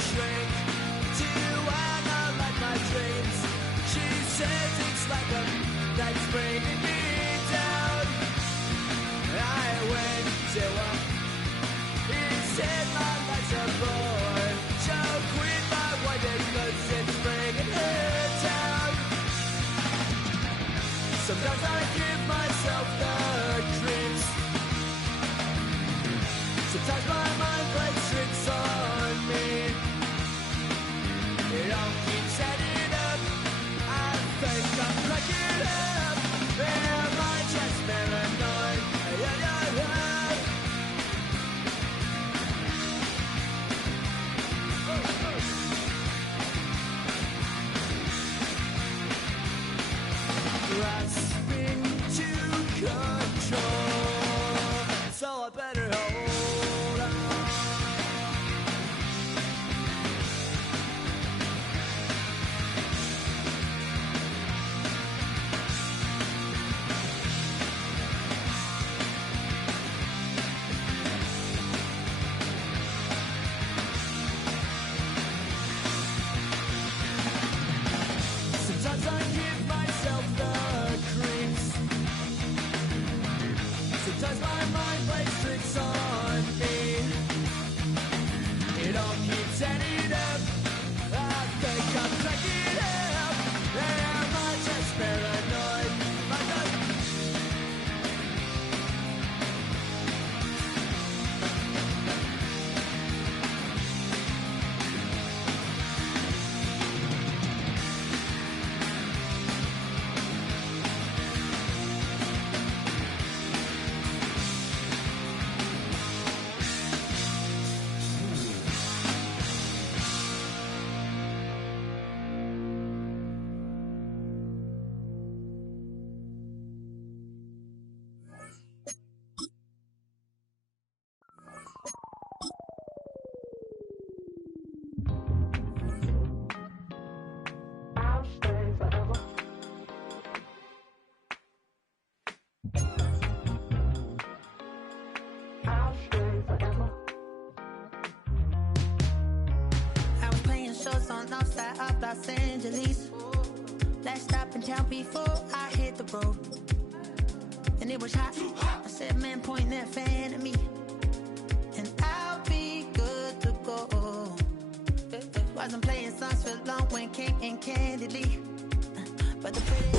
shrink to analyze my dreams. She says it's like a that's bringing me down. I went to her. He said my life's a bore. So quit my wife because it's bringing her down. Sometimes I give myself the creeps. Sometimes my mind plays tricks on me. It all keeps adding up. I think I'm cracking up. Am I just paranoid? Grasping to control, so I better hold on. Sometimes I give myself the creeps. Sometimes my mind plays tricks on me. It all keeps adding up. I think I'm cracking up. Am I just paranoid? My God. I was playing shows on outside of Los Angeles. Last stop in town before I hit the road. And it was hot. I said, man, point that fan at me. And I'll be good to go. Wasn't playing songs for long when came in candidly. But the pretty...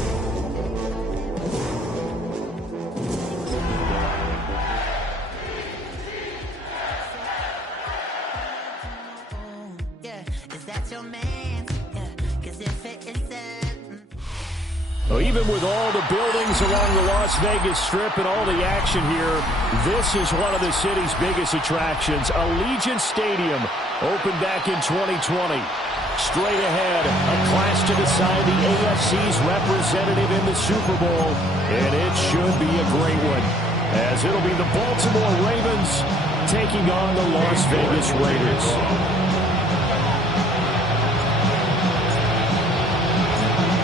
Yeah, is that your man? Yeah, 'cause if it isn't... Well, even with all the buildings along the Las Vegas Strip and all the action here, this is one of the city's biggest attractions. Allegiant Stadium opened back in 2020. Straight ahead, a clash to decide the AFC's representative in the Super Bowl, and it should be a great one, as it'll be the Baltimore Ravens taking on the Las Vegas Raiders.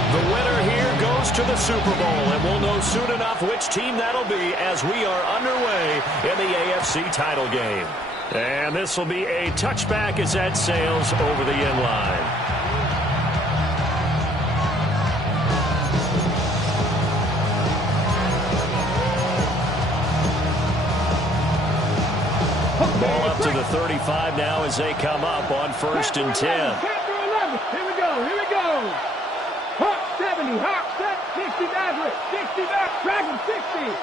The winner here goes to the Super Bowl, and we'll know soon enough which team that'll be as we are underway in the AFC title game. And this will be a touchback as that sails over the end line. Ball up to the 35 now as they come up on 1st and 10. Here we go, here we go. Hawk 70, Hawk set, 60 Maverick, 60 back, Dragon 60.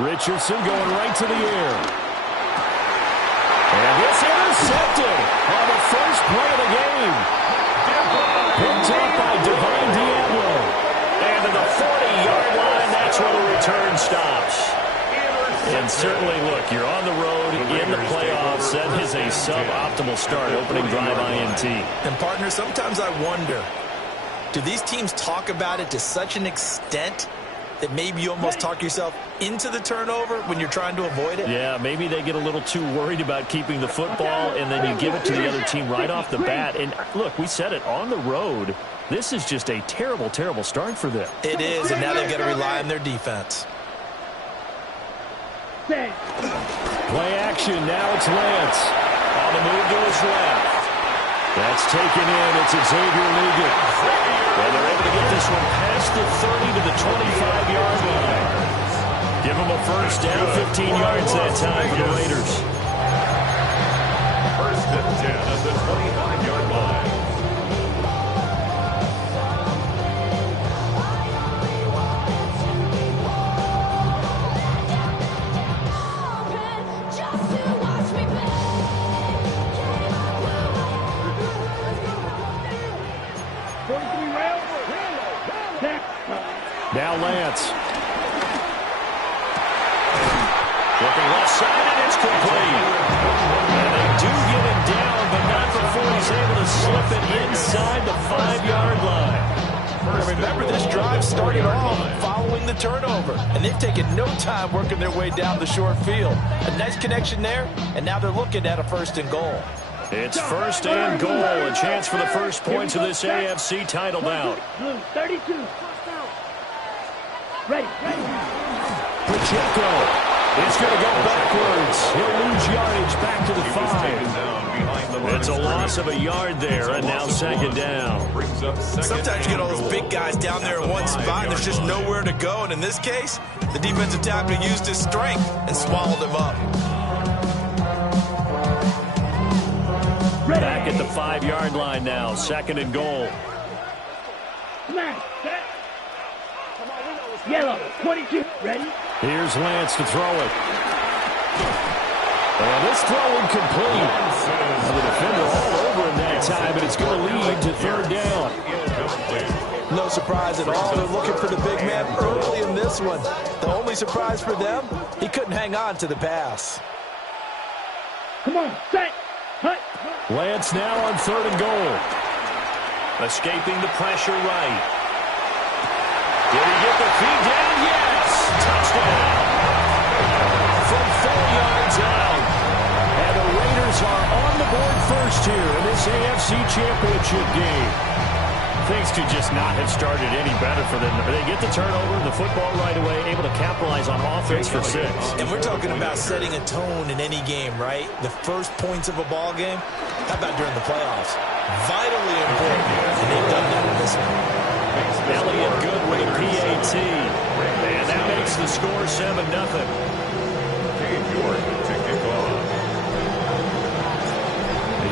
Richardson going right to the air. And it's intercepted on the first play of the game. Picked up by Divine Diablo. And to the 40-yard line, that's where the return stops. And certainly, look, you're on the road in the playoffs. That is a suboptimal start, opening drive INT. And, partner, sometimes I wonder, do these teams talk about it to such an extent that maybe you almost talk yourself into the turnover when you're trying to avoid it? Yeah, maybe they get a little too worried about keeping the football, and then you give it to the other team right off the bat. And, look, we said it, on the road, this is just a terrible, terrible start for them. It is, and now they've got to rely on their defense. Play action, now it's Lance. On the move to his left. That's taken in. It's Xavier Ligon. And they're able to get this one past the 30 to the 25-yard line. Give them a first down, 15 yards that time for the Raiders. First and 10 at the 25-yard line. Now Lance. Looking left side, and it's complete. And they do get him down, but not before he's able to slip it inside the 5-yard line. And remember, this drive started off following the turnover, and they've taken no time working their way down the short field. A nice connection there, and now they're looking at a first and goal. It's first and goal, a chance for the first points of this AFC title bout. 32. Ready. Pacheco is going to go backwards. He'll lose yardage back to the 5. It's a loss of a yard there, and now second down. Sometimes you get all those big guys down there in one spot, and there's just nowhere to go. And in this case, the defensive tackle used his strength and swallowed him up. Back at the 5-yard line now, second and goal. Smash. Set. Yellow. 22. Ready? Here's Lance to throw it. And this throw incomplete. The defender all over him that time, but it's going to lead to third down. No surprise at all. They're looking for the big man early in this one. The only surprise for them, he couldn't hang on to the pass. Come on. Set. Hut. Lance now on third and goal. Escaping the pressure right. Did he get the feet down? Yes! Touchdown! From 4 yards out. And the Raiders are on the board first here in this AFC Championship game. Things could just not have started any better for them. They get the turnover, the football right away, able to capitalize on offense for 6. And we're talking about setting a tone in any game, right? The first points of a ball game. How about during the playoffs? Vitally important. And they've done that in this one. Elliott good with a PAT. And that makes the score 7-0. York to kick off.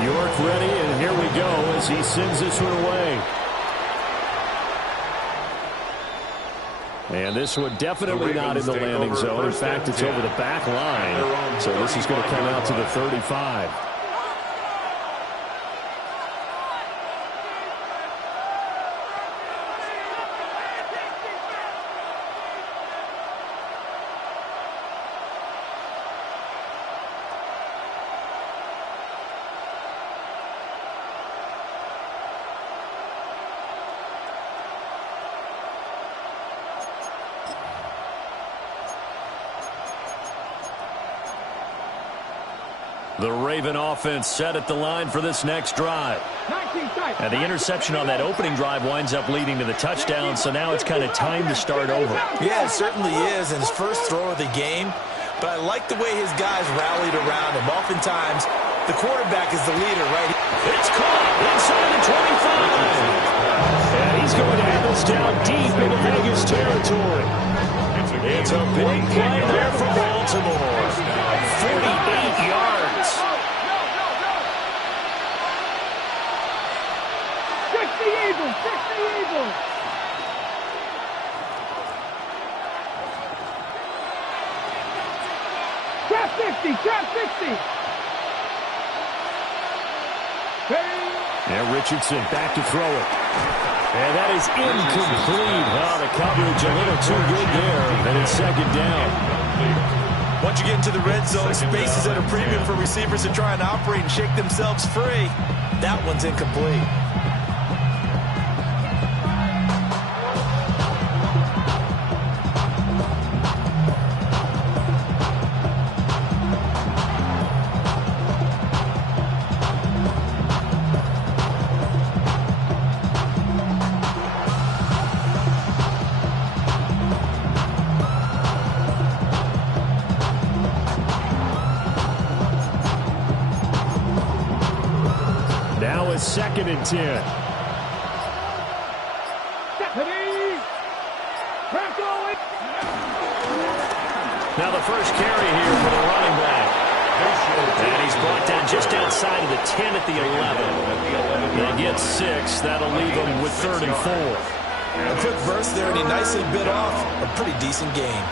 York ready, and here we go as he sends this one away. And this one definitely not in the landing zone. In fact, it's over the back line. So this is going to come out to the 35. The Raven offense set at the line for this next drive. And the interception on that opening drive winds up leading to the touchdown, so now it's kind of time to start over. Yeah, it certainly is, and his first throw of the game. But I like the way his guys rallied around him. Oftentimes, the quarterback is the leader, right? It's caught inside the 25. And he's going to have this down deep into Vegas territory. It's a big play there for Baltimore. 48 yards. Trap 50, trap 60. Now Richardson back to throw it. And that is incomplete. Oh, the coverage a little too good there. And it's second down. Once you get into the red zone, space is at a premium for receivers to try and operate and shake themselves free. That one's incomplete. it's 2nd and 10. Now the first carry here for the running back. And he's brought down just outside of the 10 at the 11. They get 6. That'll leave them with 3rd and 4. A quick burst there, and he nicely bit off a pretty decent gain.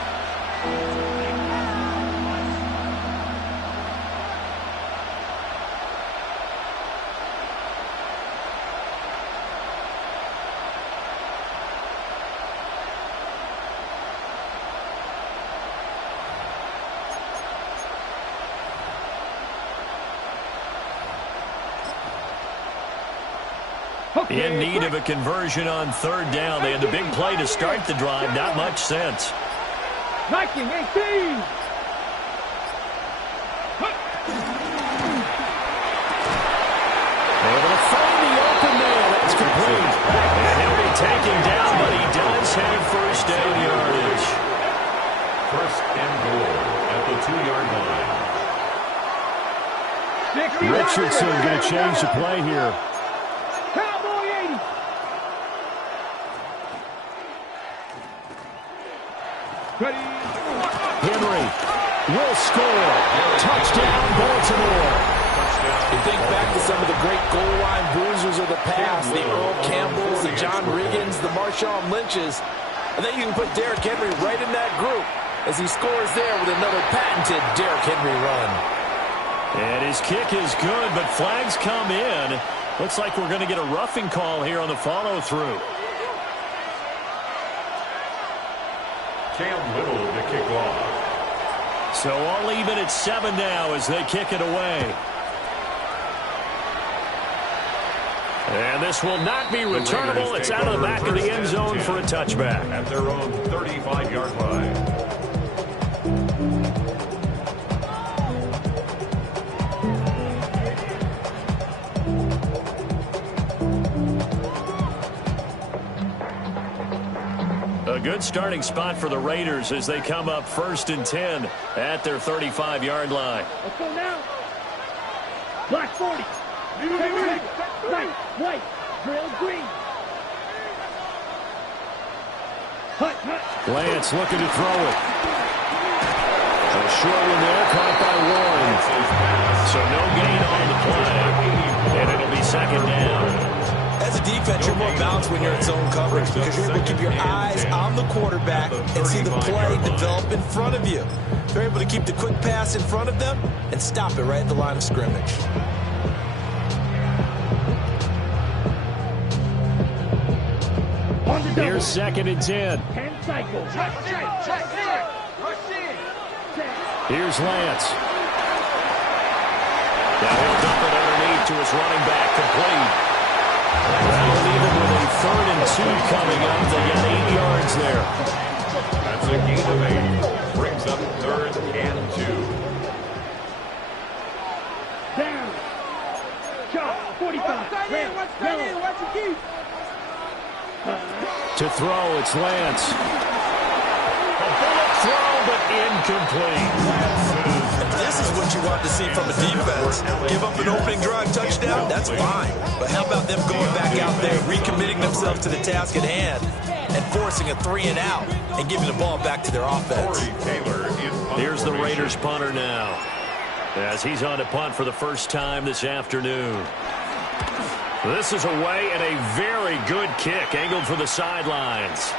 In need of a conversion on 3rd down. They had the big play to start the drive. Not much sense. Viking 18. Able to find the open man. That's complete. And he'll be taken down, but he does have first down yardage. 1st and goal at the 2-yard line. Richardson going to change the play here. Cowboy 80. Ready. Henry will score. Touchdown, Baltimore. You think back to some of the great goal line bruisers of the past, the Earl Campbells, the John Riggins, the Marshawn Lynches, and then you can put Derrick Henry right in that group as he scores there with another patented Derrick Henry run. And his kick is good, but flags come in. Looks like we're going to get a roughing call here on the follow-through. Cam Little to kick off. So all even at 7 now as they kick it away. And this will not be returnable. It's out of the back of the end zone for a touchback. At their own 35-yard line. A good starting spot for the Raiders as they come up 1st and 10 at their 35-yard line. Let's go now. Black 40. Right, white, drill, green. Hut. Lance looking to throw it. A short one there, caught by Warren. So no gain on the play, and it'll be 2nd down. As a defense, you're more balanced when you're in zone coverage because you're able to keep your eyes on the quarterback and see the play develop in front of you. They're able to keep the quick pass in front of them and stop it right at the line of scrimmage. Here's 2nd and 10. 10 cycles. Here's Lance. Now he'll dump it underneath to his running back, complete. That'll leave him with a 3rd and 2 coming up. They get 8 yards there. That's a gain of 8. Brings up 3rd and 2. Down. Shot. 45. Red. Yellow. Watch the key. To throw, it's Lance. A bullet throw, but incomplete. This is what you want to see from a defense. Give up an opening drive touchdown, that's fine. But how about them going back out there, recommitting themselves to the task at hand, and forcing a 3-and-out, and giving the ball back to their offense. Here's the Raiders punter now, as he's on to punt for the first time this afternoon. This is away and a very good kick, angled for the sidelines.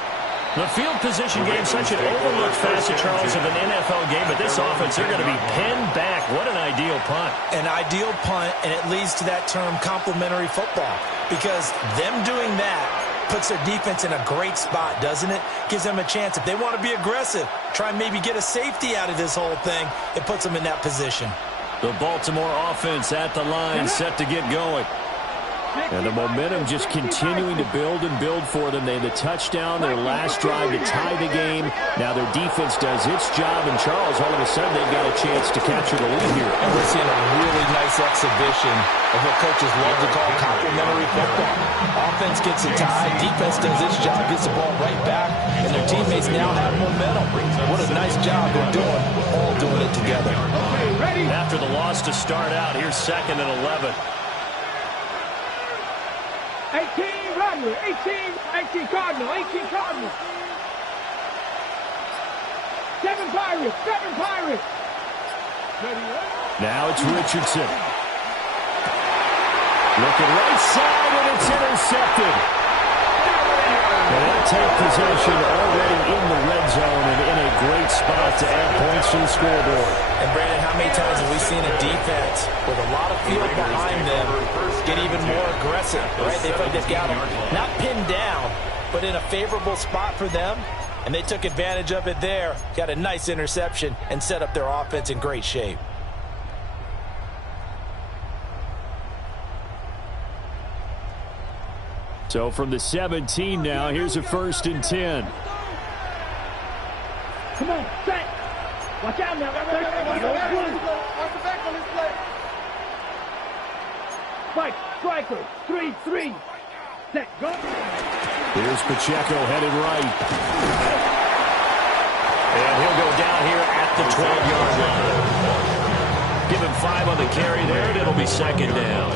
The field position game, such an overlooked facet, Charles, of an NFL game, but this offense, they're going to be pinned back. What an ideal punt. An ideal punt, and it leads to that term complementary football, because them doing that puts their defense in a great spot, doesn't it? Gives them a chance. If they want to be aggressive, try and maybe get a safety out of this whole thing, it puts them in that position. The Baltimore offense at the line, set to get going. And the momentum just continuing to build and build for them. They had the touchdown, their last drive to tie the game. Now their defense does its job, and Charles, all of a sudden, they've got a chance to capture the lead here. And we're seeing a really nice exhibition of what coaches love to call complementary football. Offense gets a tie, defense does its job, gets the ball right back, and their teammates now have momentum. What a nice job they're doing, all doing it together. After the loss to start out, here's 2nd and 11. 18 Rattler, 18 Cardinal, 18 Cardinal. 7 Pirates, 7 Pirates. Now it's Richardson. Looking right side, and it's intercepted. And they'll take possession already in the red zone and in a great spot to add points to the scoreboard. And Brandon, how many times have we seen a defense with a lot of field behind them get even more aggressive, right? They feel like they've got them not pinned down, but in a favorable spot for them, and they took advantage of it there, got a nice interception, and set up their offense in great shape. So from the 17 now, here's a 1st and 10. Come on, set. Watch out now. Watch the back on this play. Spike, striker, 3-3. Set, go. Here's Pacheco headed right. And he'll go down here at the 12-yard line. Give him 5 on the carry there, and it'll be 2nd down.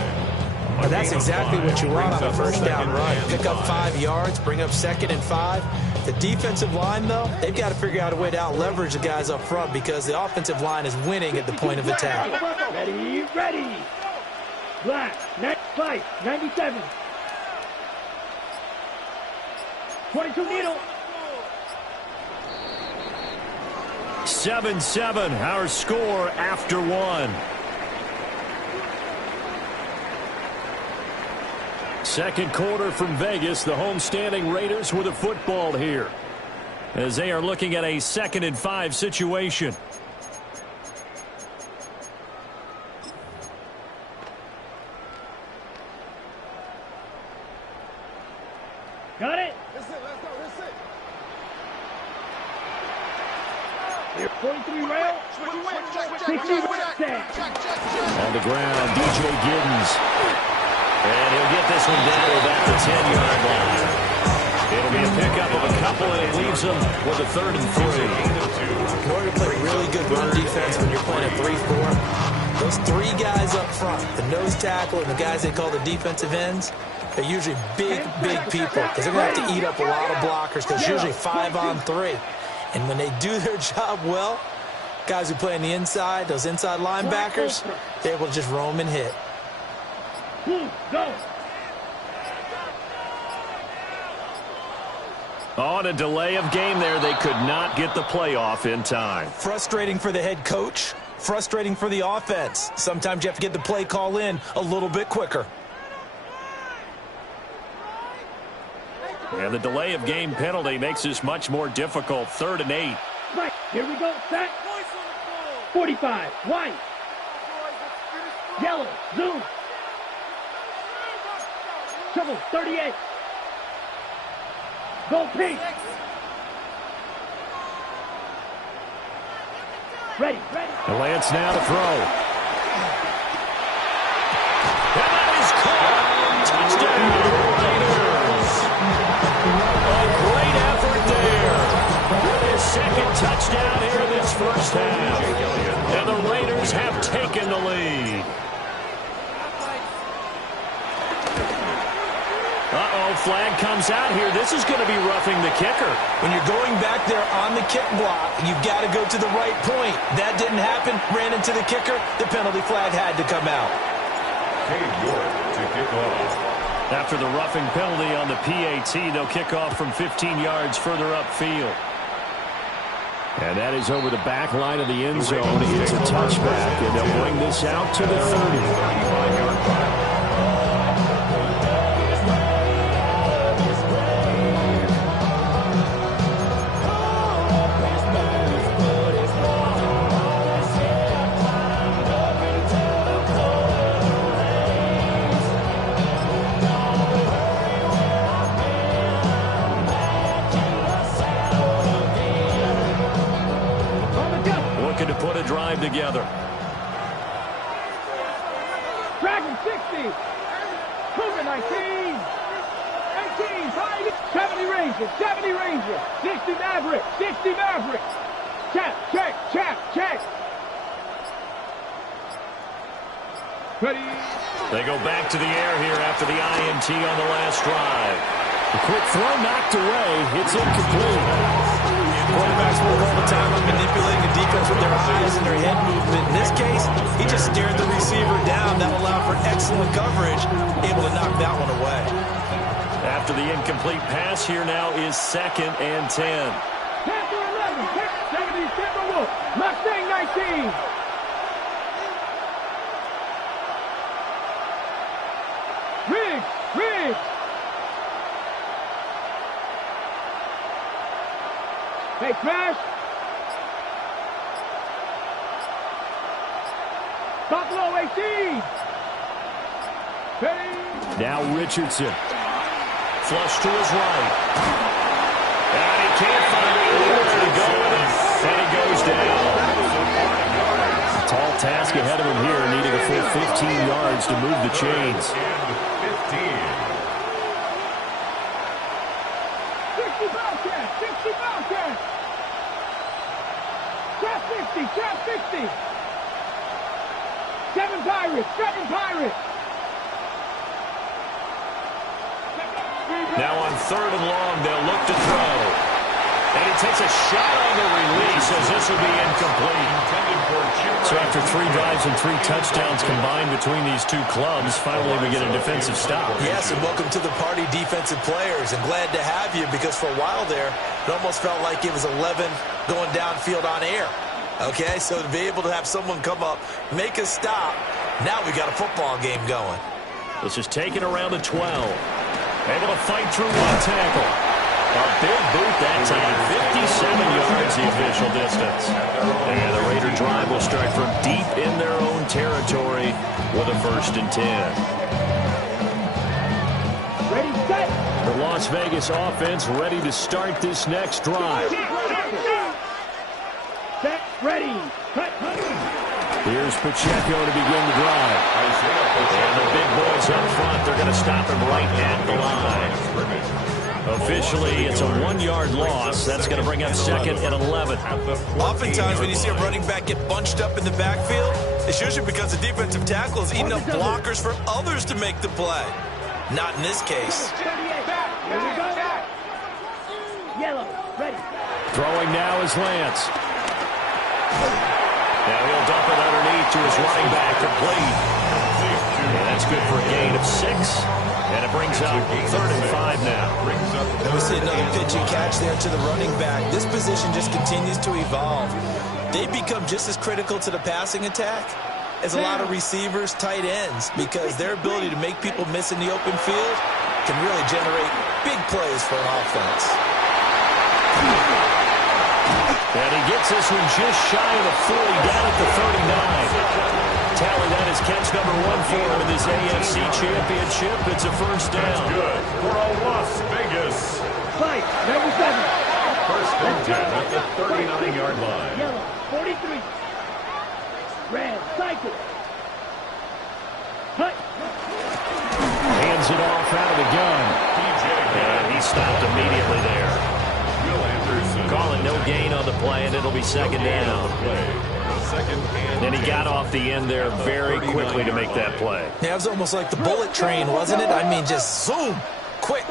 Well, that's exactly what you want on a first down run. Pick up 5 yards, bring up 2nd and 5. The defensive line, though, they've got to figure out a way to out-leverage the guys up front because the offensive line is winning at the point of attack. Ready, ready. Black, 97. 22 needle. 7-7, our score after 1. Second quarter from Vegas. The homestanding Raiders with a football here as they are looking at a 2nd and 5 situation. Got it? That's it, let's go, that's it. Here, 43 rail. 60 On the ground, DJ Giddens. And he'll get this one down to about the 10-yard line. It'll be a pickup of a couple, and it leaves them with a 3rd and 3. In order to play really good run defense when you're playing a 3-4, those 3 guys up front, the nose tackle and the guys they call the defensive ends, they're usually big people because they're going to have to eat up a lot of blockers because it's usually 5 on 3. And when they do their job well, guys who play on the inside, those inside linebackers, they're able to just roam and hit. Go. On a delay of game there, they could not get the playoff in time. Frustrating for the head coach, frustrating for the offense. Sometimes you have to get the play call in a little bit quicker. And the delay of game penalty makes this much more difficult. 3rd and 8. Right, here we go, set. 45, white. Yellow, zoom. Trouble, 38. Go pink. Ready. And Lance now to throw. And that is caught. Touchdown, Raiders. A great effort there. His 2nd touchdown here in this first half. And the Raiders have taken the lead. Flag comes out here. This is going to be roughing the kicker. When you're going back there on the kick block, you've got to go to the right point. That didn't happen. Ran into the kicker. The penalty flag had to come out. Cade York to kick off. After the roughing penalty on the PAT, they'll kick off from 15 yards further upfield. And that is over the back line of the end zone. It's a touchback, and they'll bring this out to the 30. 35-yard line. Put a drive together. Dragon 60. Cougar 19. 18. 70 Ranger. 70 Ranger. 60 Maverick. 60 Maverick. Check. Ready. They go back to the air here after the INT on the last drive. The quick throw knocked away. It's incomplete. Quarterbacks work all the time on manipulating the defense with their eyes and their head movement. In this case, he just stared the receiver down. That allowed for excellent coverage, able to knock that one away. After the incomplete pass, here now is 2nd and 10. Panther 11, 70 Timberwolf, Mustang 19. Riggs. Hey, Smash. Buffalo 18. Ready. Now Richardson. Flush to his right. And he can't find anywhere to go with it. And he goes down. Tall task ahead of him here, needing a full 15 yards to move the chains. 60 Bobcats. Trap 60. 7 Pirates. Now on 3rd and long, they'll look to throw. And he takes a shot on the release as this will be incomplete. So after 3 drives and 3 touchdowns combined between these two clubs, finally we get a defensive stop. Yes, and welcome to the party, defensive players. And glad to have you, because for a while there, it almost felt like it was 11 going downfield on air. Okay, so to be able to have someone come up, make a stop, now we got a football game going. This is taken around the 12. Able to fight through 1 tackle. A big boot that time. 57 yards the official distance. And the Raider drive will start from deep in their own territory with a 1st and 10. Ready, set. The Las Vegas offense ready to start this next drive. Set, ready. Cut. Here's Pacheco to begin the drive. And the big boys up front, they're going to stop him right at the line. Officially, it's a 1-yard loss. That's going to bring up 2nd and 11. Oftentimes when you see a running back get bunched up in the backfield, it's usually because the defensive tackle is eating up blockers for others to make the play. Not in this case. Here we go. Yellow, ready. Throwing now is Lance. Now he'll dump it underneath to his running back, complete. And that's good for a gain of 6. And it brings up 3rd and 5 now. And we see another pitch and catch there to the running back. This position just continues to evolve. They become just as critical to the passing attack as a lot of receivers, tight ends, because their ability to make people miss in the open field can really generate big plays for an offense. And he gets this one just shy of the 40, down at the 39. Tally, that is catch number 1 for him in this AFC Championship. It's a 1st down. Good for a Las Vegas. Fight, number 7. 1st and 10 at the 39-yard line. Yellow, 43. Red, cycle. Cut. Hands it off out of the gun. And he stopped immediately there. Calling no gain on the play, and it'll be 2nd down. And he got off the end there very quickly to make that play. Yeah, it was almost like the bullet train, wasn't it? I mean, just zoom. Quick.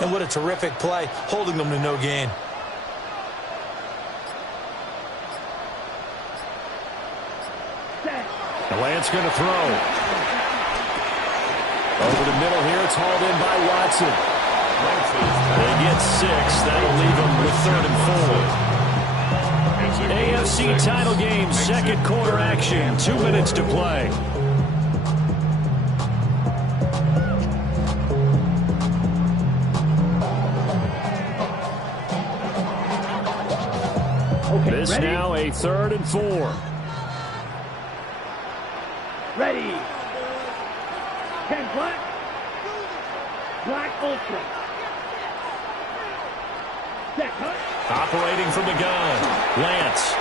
And what a terrific play, holding them to no gain. The Lance going to throw. Over the middle here, it's hauled in by Watson. They get 6. That'll leave them with 3rd and 4. AFC title game, 2nd quarter action. 2 minutes to play. Okay, This ready? now a 3rd and 4. Ready. 10 black. Black ultra. Set, cut. Operating from the gun, Lance.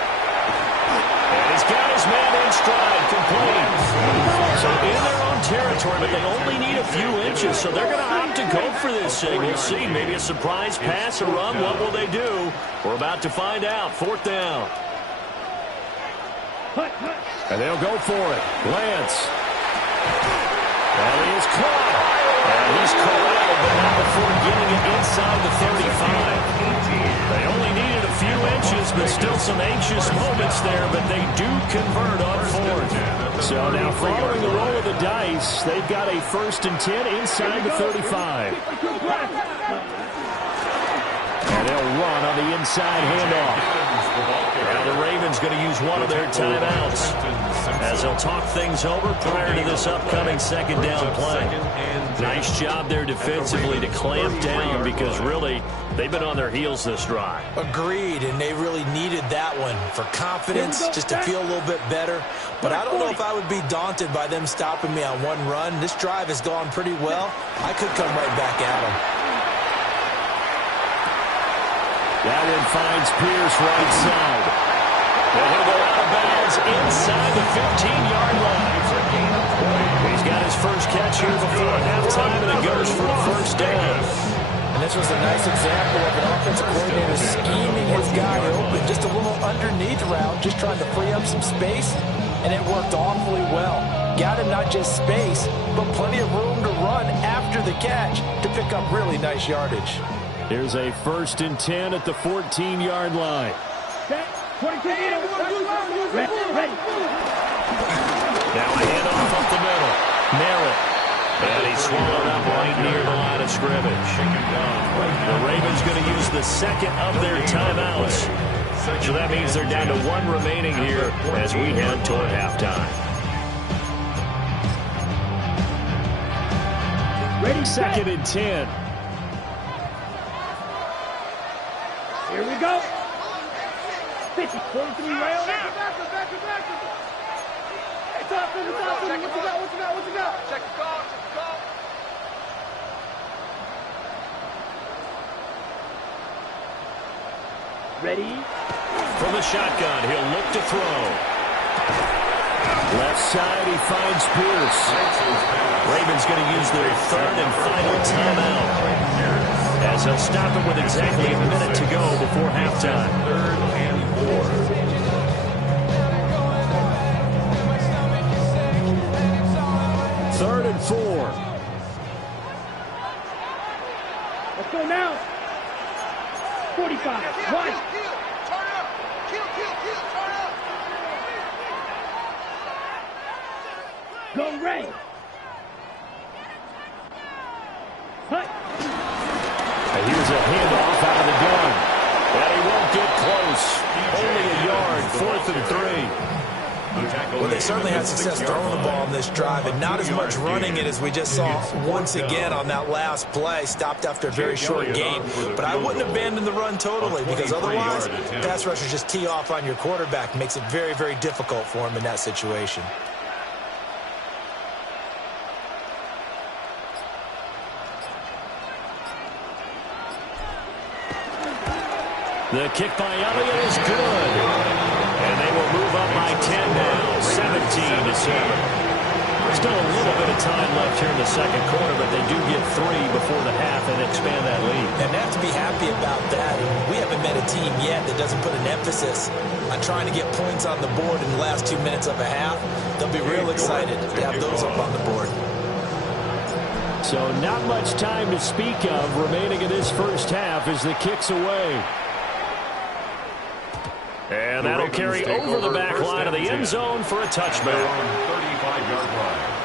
And he's got his man in stride, complete. So in their own territory, but they only need a few inches, so they're going to opt to go for this thing. We'll see. Maybe a surprise pass, a run. What will they do? We're about to find out. 4th down. Cut. And they'll go for it. Lance. And he is caught. And he's corralled, but not before getting it inside the 35. They only needed a few inches, but still some anxious moments there, but they do convert on fourth. So now following the roll of the dice, they've got a 1st and 10 inside the 35. And they'll run on the inside handoff. Now the Ravens going to use one of their timeouts as they'll talk things over prior to this upcoming 2nd down play. Nice job there defensively to clamp down because really they've been on their heels this drive. Agreed, and they really needed that one for confidence, just to feel a little bit better. But I don't know if I would be daunted by them stopping me on one run. This drive has gone pretty well. I could come right back at them. That one finds Pierce right side. And he'll go out of bounds inside the 15-yard line. He's got his first catch here before halftime, and it goes for a 1st down. And this was a nice example of an offensive coordinator scheming his guy open. Just a little underneath route, just trying to free up some space, and it worked awfully well. Got him not just space, but plenty of room to run after the catch to pick up really nice yardage. Here's a 1st and 10 at the 14-yard line. Now a handoff up the middle. Merritt. And he's swallowed up right near the line of scrimmage. The Ravens going to use the 2nd of their timeouts. So that means they're down to 1 remaining here as we head toward halftime. Ready, 2nd and 10. Here we go. 50, 43 rail. It's up, what you got? Check the call, Ready? From the shotgun, he'll look to throw. Left side, he finds Pierce. Ravens going to use their 3rd and final timeout, as they'll stop it with exactly a minute to go before halftime. 3rd and 4. 3rd and 4. Let's go now. 45. One. Go Ray. Hut. Here's a handoff out of the gun. And he won't get close. Only a yard, 4th and 3. Well, they certainly had success throwing the ball in this drive, and not as much running it as we just saw once again on that last play. Stopped after a very short gain. But I wouldn't abandon the run totally, because otherwise, pass rushers just tee off on your quarterback. Makes it very, very difficult for him in that situation. The kick by Elliott is good. And they will move up by 10 now, 17-7. Still a little bit of time left here in the 2nd quarter, but they do get 3 before the half and expand that lead. And they have to be happy about that. We haven't met a team yet that doesn't put an emphasis on trying to get points on the board in the last 2 minutes of a half. They'll be real excited to have those up on the board. So not much time to speak of remaining in this first half as the kick's away. And that'll carry over the back line of the end zone for a touchback. 35-yard line.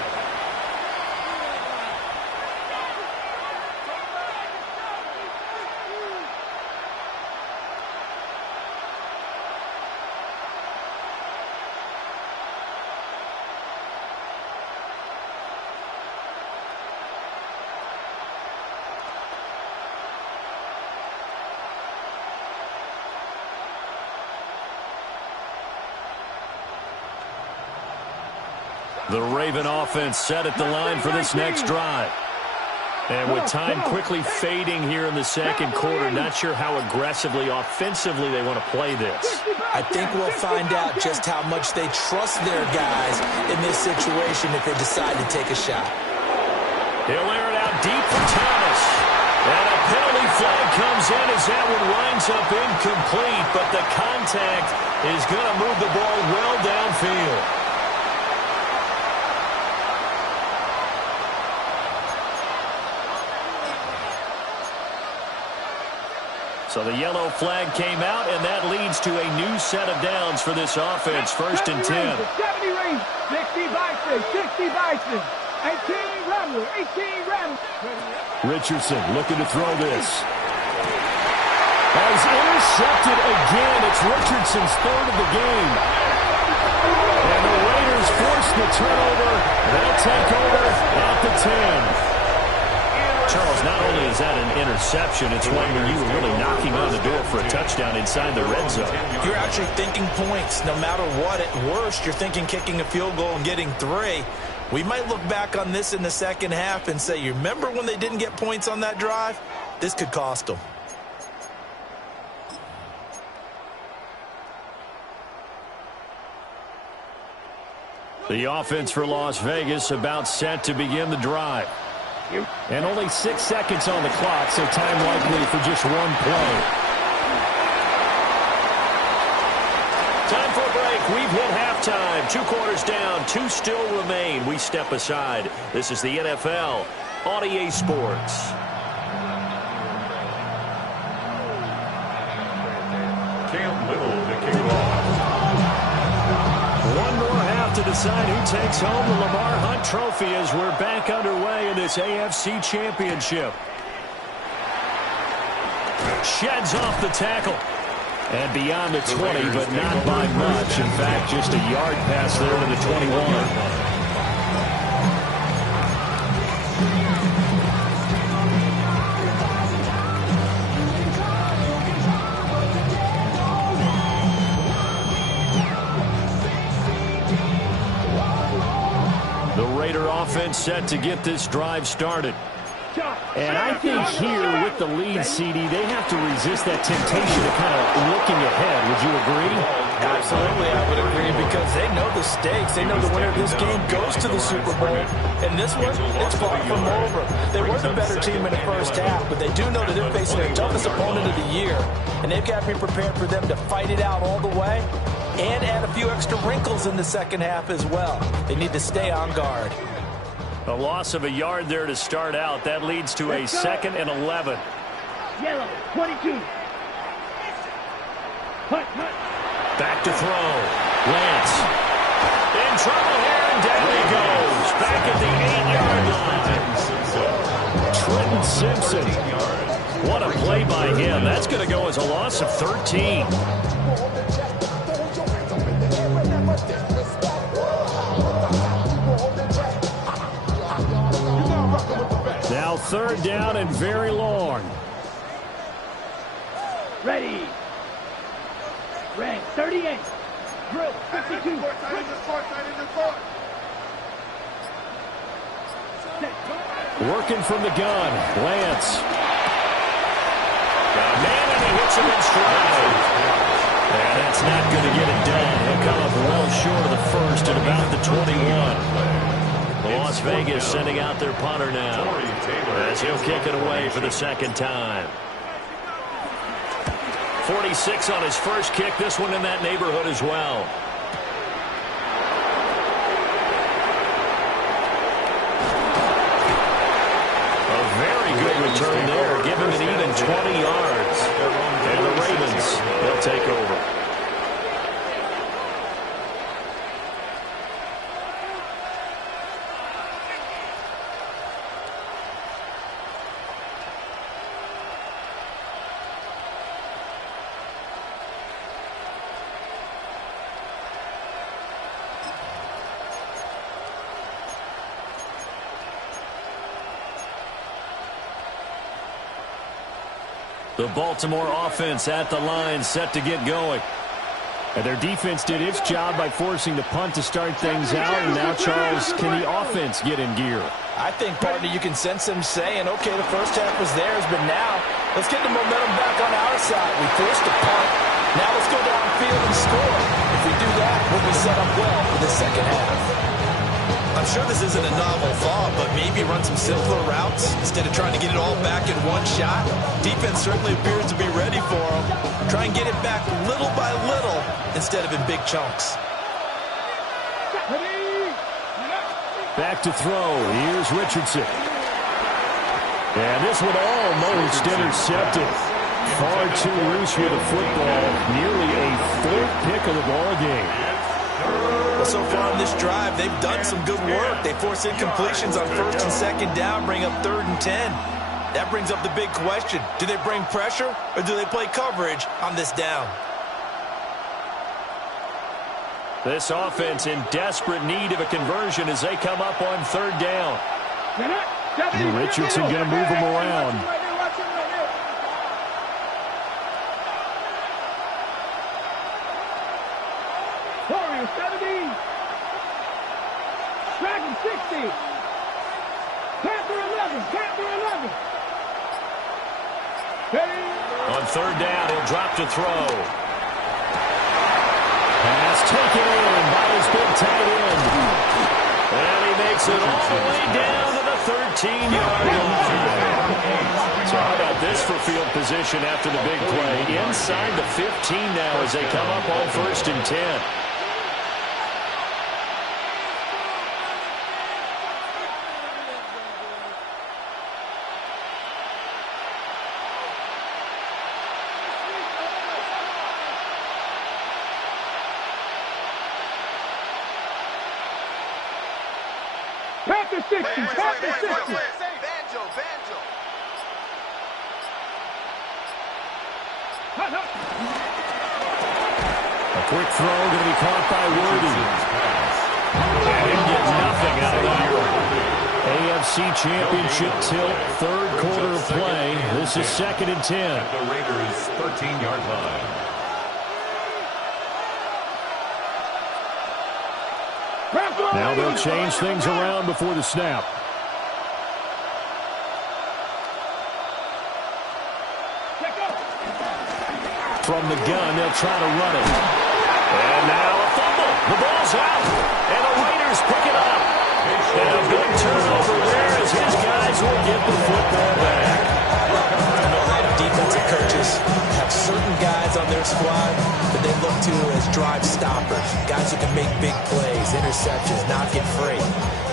The Raven offense set at the line for this next drive. And with time quickly fading here in the 2nd quarter, not sure how aggressively, offensively they want to play this. I think we'll find out just how much they trust their guys in this situation if they decide to take a shot. He'll air it out deep for Thomas. And a penalty flag comes in as that one winds up incomplete, but the contact is going to move the ball well downfield. So the yellow flag came out, and that leads to a new set of downs for this offense. 1st and 10. 70 range, 60 Bison, 60 Bison, 18 Rebel, 18 Rebel. Richardson looking to throw this. As intercepted again. It's Richardson's 3rd of the game. And the Raiders force the turnover. They'll take over at the 10. Charles, not only is that an interception, it's one where you were really knocking on the door for a touchdown inside the red zone. You're actually thinking points. No matter what, at worst, you're thinking kicking a field goal and getting 3. We might look back on this in the second half and say, you remember when they didn't get points on that drive? This could cost them. The offense for Las Vegas about set to begin the drive. And only 6 seconds on the clock, so time likely for just one play. Time for a break. We've hit halftime. 2 quarters down, 2 still remain. We step aside. This is the NFL on EA Sports. Cam Little to kick off. One more half to decide who takes home the Lamar Hunt Trophy as we're back underway in this AFC Championship. Sheds off the tackle. And beyond the 20, but not by much. In fact, just a yard pass there to the 21. Offense set to get this drive started. And I think here with the lead, CD, they have to resist that temptation of kind of looking ahead. Would you agree? Absolutely, I would agree, because they know the stakes. They know the winner of this game goes to the Super Bowl. And this one, it's far from over. They were the better team in the first half, but they do know that they're facing their toughest opponent of the year. And they've got to be prepared for them to fight it out all the way and add a few extra wrinkles in the second half as well. They need to stay on guard. A loss of a yard there to start out. That leads to a 2nd and 11. Yellow, 22. Hunt. Back to throw. Lance. In trouble here, and down he goes. Back at the 8-yard line. Trenton Simpson. What a play by him. That's going to go as a loss of 13. Now 3rd down and very long. Ready. Rank 38. Drill 52. Working from the gun. Lance. Got a man and he hits him in stride. And that's not going to get it done. He'll come up well short of the first at about the 21. Las Vegas sending out their punter now as he'll kick it away for the 2nd time. 46 on his first kick. This one in that neighborhood as well. A very good return there. Give him an even 20 yards. And the Ravens, they'll take over. The Baltimore offense at the line, set to get going. And their defense did its job by forcing the punt to start things out. And now, Charles, can the offense get in gear? I think, partner, you can sense them saying, okay, the first half was theirs, but now let's get the momentum back on our side. We forced the punt. Now let's go downfield and score. If we do that, we'll be set up well for the second half. I'm sure this isn't a novel thought, but maybe run some simpler routes instead of trying to get it all back in one shot. Defense certainly appears to be ready for them. Try and get it back little by little instead of in big chunks. Back to throw. Here's Richardson. And this one almost intercepted. Far too loose with the football. Nearly a fourth pick of the ball game. Well, so far on this drive, they've done some good work. They force incompletions on 1st and 2nd down, bring up 3rd and 10. That brings up the big question. Do they bring pressure or do they play coverage on this down? This offense in desperate need of a conversion as they come up on 3rd down. Richardson going to move them around. Warriors 70. Dragon 60. Panther 11. Panther 11. On 3rd down, he'll drop to throw. Pass taken in by his big tight end. And he makes it all the way down to the 13-yard line. So how about this for field position after the big play? Inside the 15 now as they come up on 1st and 10. Panther 60. Panther 60. Banjo. A quick throw going to be caught by Worthy. And he'll get nothing out of that. AFC Championship tilt, 3rd quarter of play. This is 2nd and 10. At the Raiders' 13-yard line. Now they'll change things around before the snap. From the gun, they'll try to run it. And now a fumble. The ball's out. And the Raiders pick it up. And a big turnover there as his guys will get the football back. Defensive coaches have certain guys on their squad that they look to as drive stoppers, guys who can make big plays, interceptions, not get free.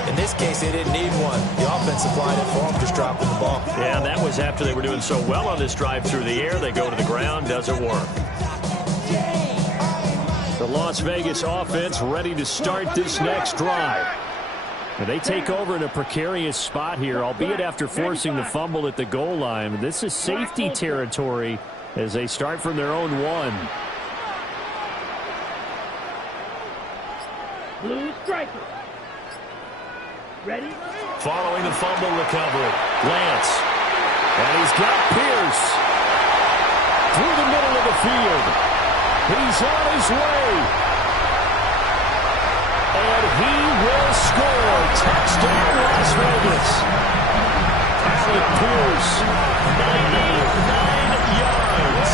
In this case, they didn't need one. The offensive line at home just dropping the ball. Yeah, and that was after they were doing so well on this drive through the air. They go to the ground, doesn't work. The Las Vegas offense ready to start this next drive. And they take over in a precarious spot here, albeit after forcing the fumble at the goal line. This is safety territory as they start from their own 1. Blue striker. Ready? Following the fumble recovery, Lance. And he's got Pierce through the middle of the field. He's on his way. And he will score. Touchdown, Las Vegas. Alec Pierce, 99 yards.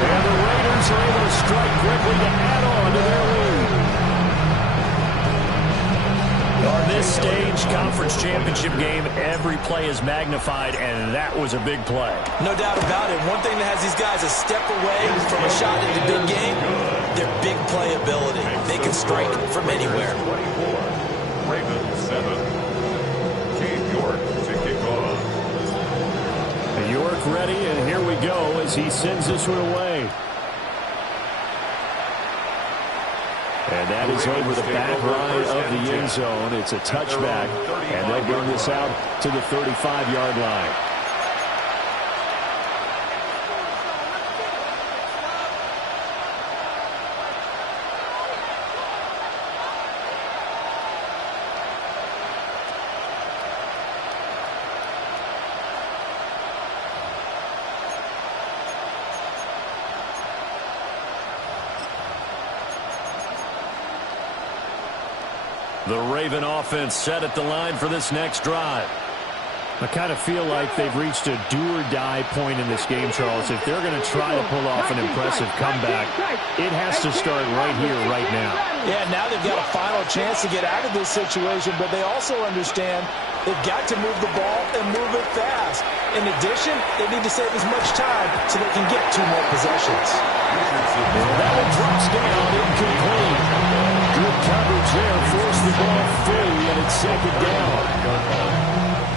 And the Raiders are able to strike quickly to add on to their lead. On this stage, conference championship game, every play is magnified, and that was a big play. No doubt about it. One thing that has these guys a step away from a shot at the big game, their big play ability. They can strike from anywhere. 24, Ravens 7. Cade York to kick off. York ready, and here we go as he sends this one away. And that is over the back line of the end zone. It's a touchback, and they'll bring this out to the 35-yard line. The Raven offense set at the line for this next drive. I kind of feel like they've reached a do-or-die point in this game, Charles. If they're going to try to pull off an impressive comeback, it has to start right here, right now. Yeah, now they've got a final chance to get out of this situation, but they also understand they've got to move the ball and move it fast. In addition, they need to save as much time so they can get 2 more possessions. And that one drops down, incomplete. Good coverage there, forced the ball free, and it's 2nd down.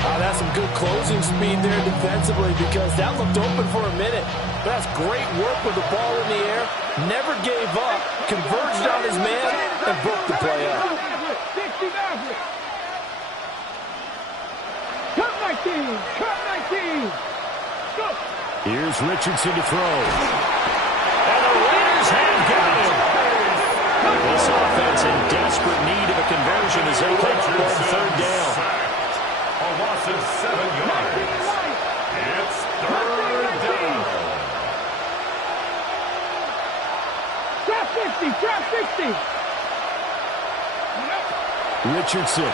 That's some good closing speed there defensively because that looked open for a minute. That's great work with the ball in the air. Never gave up, converged on his man, and broke the play up. 60 Maverick. Cut 19. Cut 19. Go. Here's Richardson to throw. And the Raiders have got him. This offense in desperate need of a conversion as they come up on third down. A loss of 7 yards. It's third down. Trap 60. Trap 60. Richardson.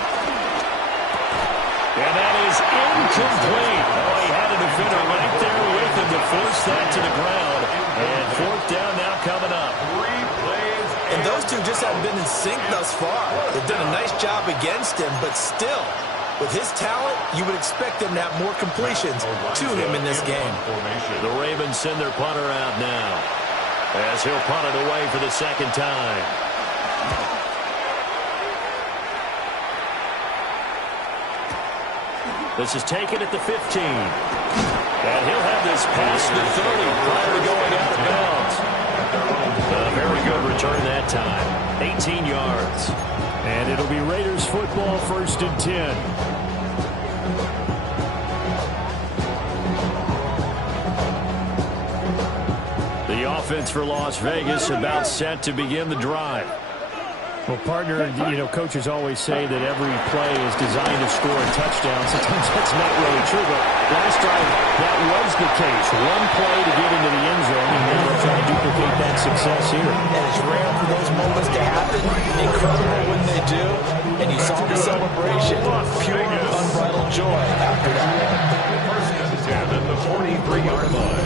And that is incomplete. Oh, he had a defender right there with him to force that to the ground. And fourth down now coming up. 3 plays. And those two just haven't been in sync thus far. They've done a nice job against him, but still, with his talent, you would expect them to have more completions to him in this game. The Ravens send their punter out now as he'll punt it away for the second time. This is taken at the 15. And he'll have this past the 30 prior to going out of bounds. A very good return that time. 18 yards. And it'll be Raiders football, 1st and 10. The offense for Las Vegas about set to begin the drive. Well, partner, coaches always say that every play is designed to score a touchdown. Sometimes that's not really true, but last time that was the case. One play to get into the end zone, and then they'll try to duplicate that success here. And it's rare for those moments to happen. Incredible when they do. And you saw the celebration. Pure, unbridled joy after that. 1st and 10 at the 43-yard line.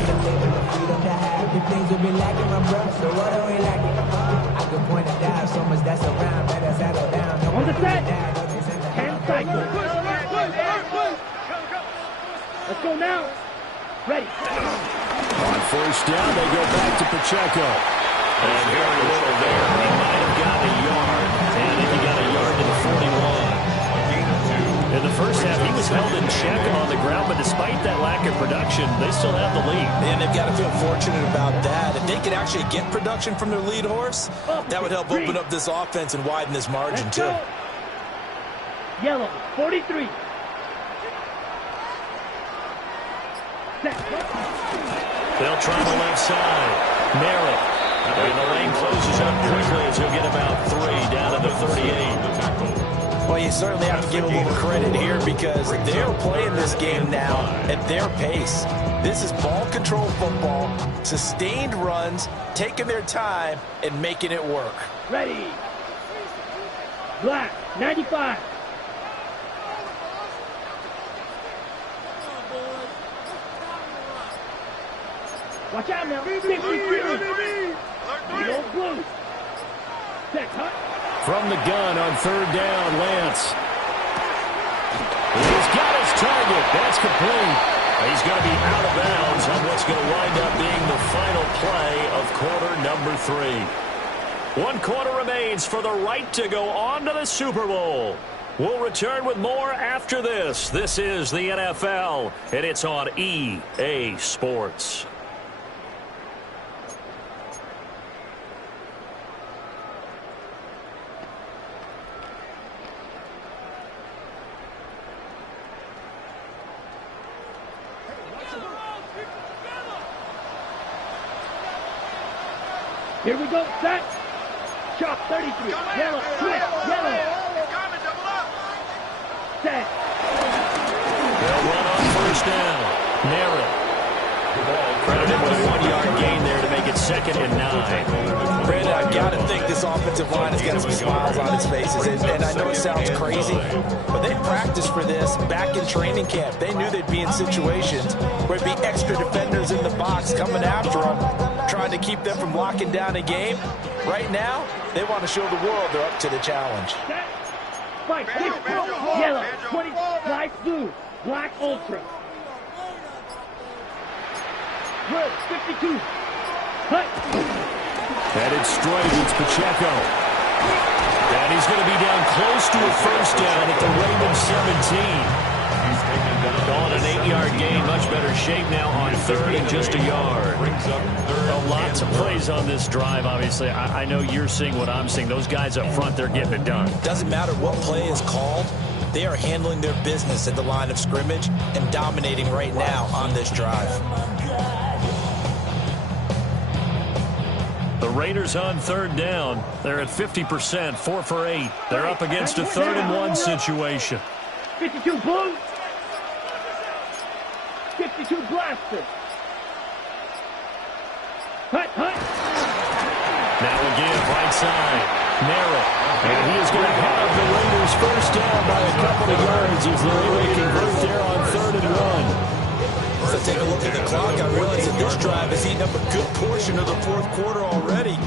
Things will be lacking, my bro, so what are we lacking? I could point it down, so much that's around, better settle down. On the set. 10 cycles. Let's go now. Ready. On 1st down, they go back to Pacheco. And very little there. He might have got a yard. And I think he got a yard to the 41. In the first half, he was held in check on the ground, but despite that lack of production, they still have the lead. And they've got to feel fortunate about that. If they could actually get production from their lead horse, that would help open up this offense and widen this margin, too. Yellow, 43. Set. They'll try the left side. Merritt. And the lane closes up quickly as he'll get about 3 down to the 38. Well, you certainly have to give a little credit here because they're playing this game now at their pace. This is ball control football, sustained runs, taking their time, and making it work. Ready. Black, 95. Watch out now. 53. Yellow, blue. Set, cut. From the gun on 3rd down, Lance. He's got his target. That's complete. He's going to be out of bounds on what's going to wind up being the final play of quarter number 3. 1 quarter remains for the right to go on to the Super Bowl. We'll return with more after this. This is the NFL, and it's on EA Sports. Here we go, set. Chop 33. Yellow, twist, yellow. Set. They'll run on 1st down. Merritt. Credited with a 1-yard gain there to make it 2nd and 9. Brandon, I've got to think this offensive line has got some smiles on its faces. And I know it sounds crazy, but they practiced for this back in training camp. They knew they'd be in situations where it'd be extra defenders in the box coming after them, trying to keep them from locking down a game. Right now, they want to show the world they're up to the challenge. Set. Fight. Yellow, 20. Light blue. Black ultra. Red, 52. Cut. Headed straight, it's Pacheco. And he's going to be down close to a 1st down at the Ravens 17. On an 8-yard gain, much better shape now on third and just a yard. Lots of plays on this drive, obviously. I know you're seeing what I'm seeing. Those guys up front, they're getting it done. Doesn't matter what play is called. They are handling their business at the line of scrimmage and dominating right now on this drive. The Raiders on third down. They're at 50%, 4 for 8. They're up against a 3rd and 1 situation. 52 Blue. 52 Blaster. Hut. Now again, right side. Narrow. And he is going to have the Raiders first down by a couple of yards as they're able to convert there on 3rd and 1. So take a look at the clock. I realize that this drive has eaten up a good portion of the 4th quarter already.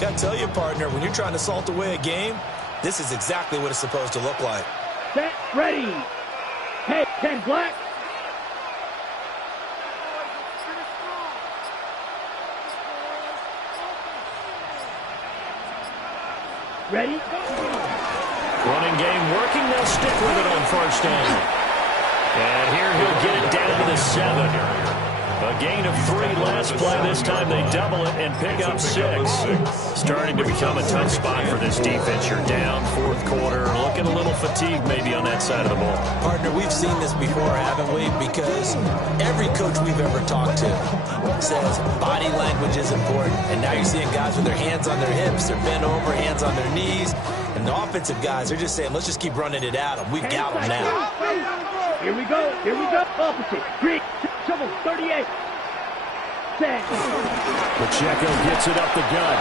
Got to tell you, partner, when you're trying to salt away a game, this is exactly what it's supposed to look like. Set, ready. Hey, 10 black. Ready? Running game working. They'll stick with it on first down. And here he'll get it down to the 7. A gain of 3 last play. This time they double it and pick up 6. Starting to become a tough spot for this defense. You're down 4th quarter. Looking a little fatigued maybe on that side of the ball. Partner, we've seen this before, haven't we? Because every coach we've ever talked to says body language is important. And now you're seeing guys with their hands on their hips. They're bent over, hands on their knees. And the offensive guys, they're just saying, let's just keep running it at them. We've got them now. Here we go. Opposite. Green. Trouble. 38. Set. Pacheco gets it up the gut.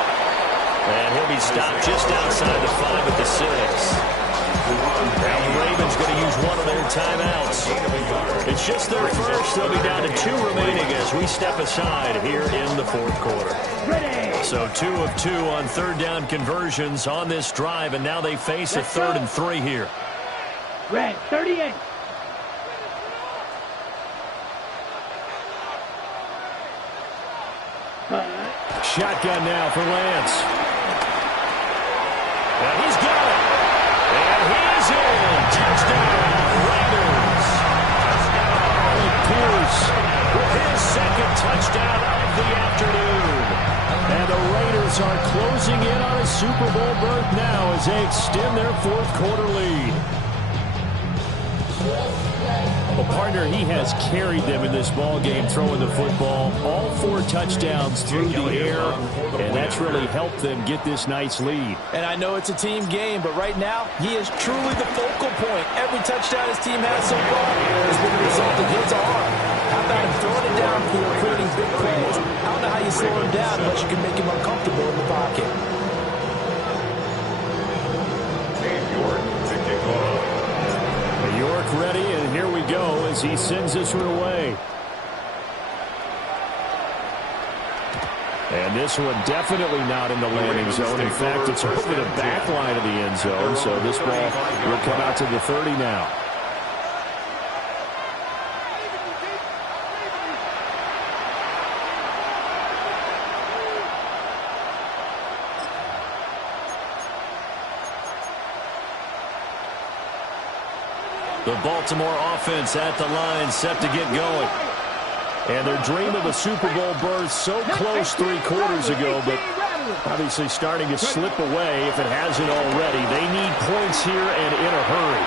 And he'll be stopped just outside the 5 at the 6. Now the Ravens going to use one of their timeouts. It's just their first. They'll be down to 2 remaining as we step aside here in the 4th quarter. Ready. So 2 of 2 on 3rd down conversions on this drive, and now they face a 3rd and 3 here. Red. 38. Shotgun now for Lance. And he's got it. And he's in. Touchdown, Raiders. Alec Pierce with his 2nd touchdown of the afternoon. And the Raiders are closing in on a Super Bowl berth now as they extend their 4th quarter lead. Well, partner, he has carried them in this ball game, throwing the football. All 4 touchdowns through the air, and that's really helped them get this nice lead. And I know it's a team game, but right now, he is truly the focal point. Every touchdown his team has so far has been a result of his arm. How about him throwing it downfield, creating big plays? I don't know how you slow him down unless you can make him uncomfortable in the pocket. York ready, and here we go as he sends this one away. And this one definitely not in the landing zone. In fact, it's over the back line of the end zone, so this ball will come out to the 30 now. The Baltimore offense at the line, set to get going. And their dream of a Super Bowl berth so close 3 quarters ago, but obviously starting to slip away if it hasn't already. They need points here and in a hurry.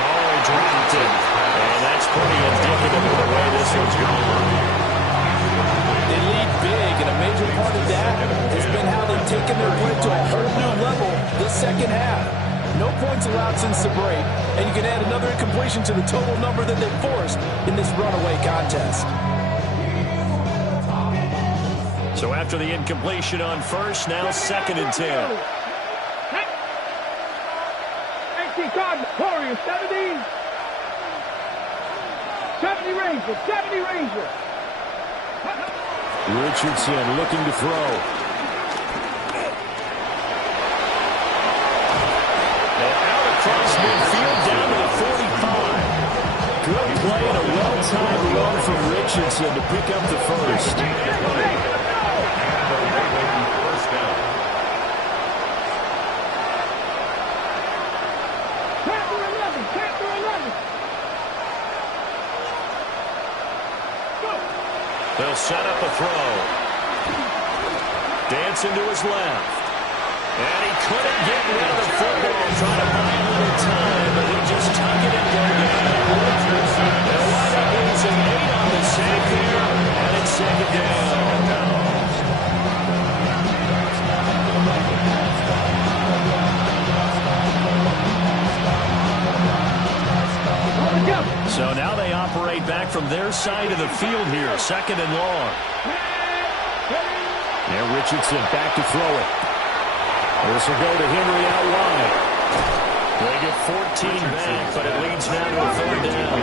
Oh, he dropped it. And that's pretty indicative of the way this one's going. They lead big, and a major part of that has been how they've taken their play to a whole new level this 2nd half. No points allowed since the break, and you can add another incompletion to the total number that they've forced in this runaway contest. So after the incompletion on first, now 2nd and 10. 18 Cardinals, Warriors, 70. 70 Rangers, 70 Rangers. Richardson looking to throw. Across midfield down to the 45. Good play and a well-timed run from Richardson to pick up the first. Chapter 11, Chapter 11. They'll set up a throw. Dancing to his left. And he couldn't get rid of the football, trying to buy a little time, but he just tuck it and go down. They'll wind up losing 8 on the sack here, and it's second down. So now they operate back from their side of the field here, second and long. And Richardson back to throw it. This will go to Henry out wide. They get 14 back, but it leads now to a third down.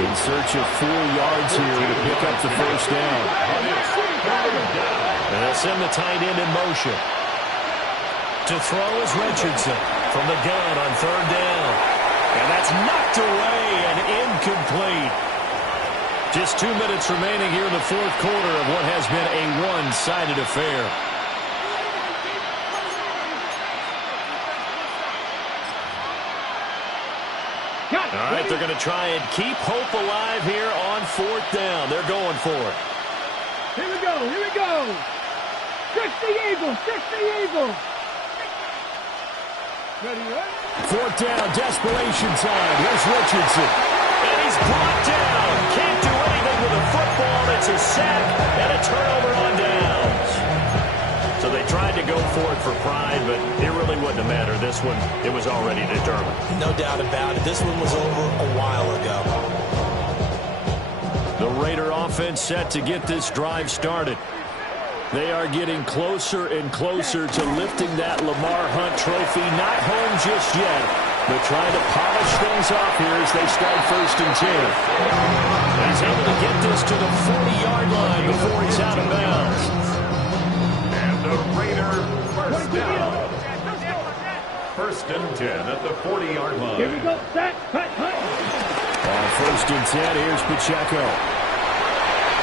In search of 4 yards here to pick up the first down. And they'll send the tight end in motion. To throw is Richardson from the gun on third down. And that's knocked away and incomplete. Just 2 minutes remaining here in the fourth quarter of what has been a one-sided affair. All right, they're going to try and keep hope alive here on fourth down. They're going for it. Here we go, here we go. 60 Eagles, 60 Eagles. Ready, ready? Fourth down, desperation time. Here's Richardson. And he's brought down. Can't do anything with a football. It's a sack and a turnover on downs. So they tried to go for it for pride, but it really wouldn't have mattered. This one, it was already determined. No doubt about it. This one was over a while ago. The Raider offense set to get this drive started. They are getting closer and closer to lifting that Lamar Hunt trophy. Not home just yet, but trying to polish things off here as they start first and 10. He's able to get this to the 40-yard line before he's out of bounds. And the Raider first down. First and 10 at the 40-yard line. Here we go, set, cut, cut. On first and 10, here's Pacheco.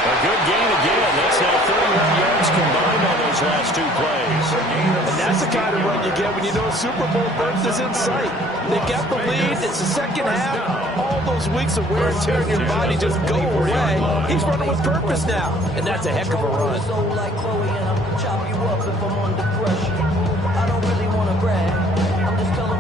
A good gain again. That's now 31 yards combined on those last 2 plays. And that's the kind of run you get when you know a Super Bowl berth is in sight. They got the lead. It's the second half. All those weeks of wear and tear in your body just go away. He's running with purpose now. And that's a heck of a run. Like Chloe, and I'll chop you up if I'm under pressure. I don't really want to brag. I'm just telling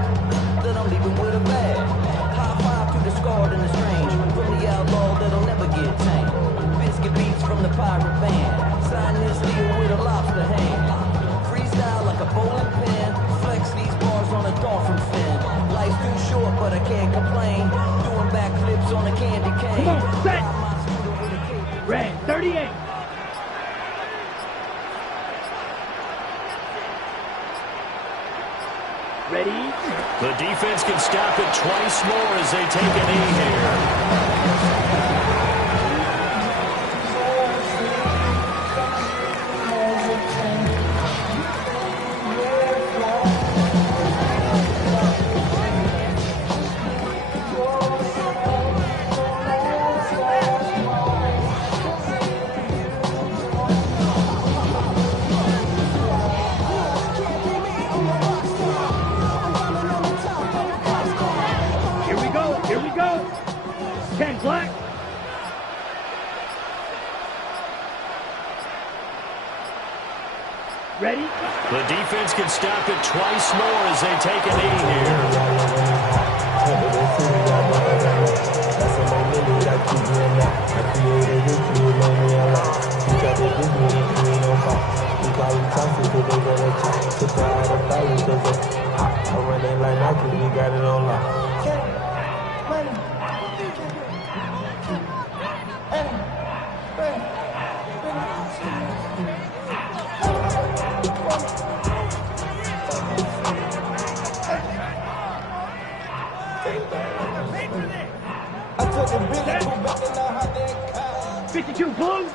that I'm leaving with a bag. High five to the scarred and the strange. From the outlaw that'll never get tamed. Biscuit beats from the pirate band. Sign this deal with a lobster hand. Freestyle like a bowling pin. Flex these bars on a dolphin fin. Life's too short, but I can't complain. Doing backflips on a candy cane. Come on, set. Red, 38. Ready? The defense can stop it twice more as they take a knee here. Here we go. 10 black. Ready? The defense can stop it twice more as they take a knee here. I took a big back and now how they 52 blue.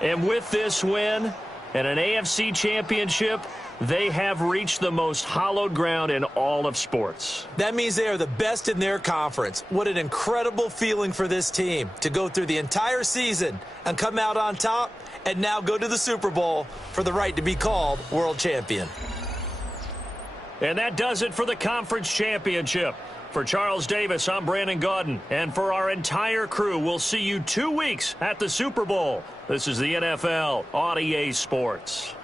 And with this win and an AFC championship, they have reached the most hallowed ground in all of sports. That means they are the best in their conference. What an incredible feeling for this team to go through the entire season and come out on top and now go to the Super Bowl for the right to be called world champion. And that does it for the conference championship. For Charles Davis, I'm Brandon Gaudin. And for our entire crew, we'll see you 2 weeks at the Super Bowl. This is the NFL on EA Sports.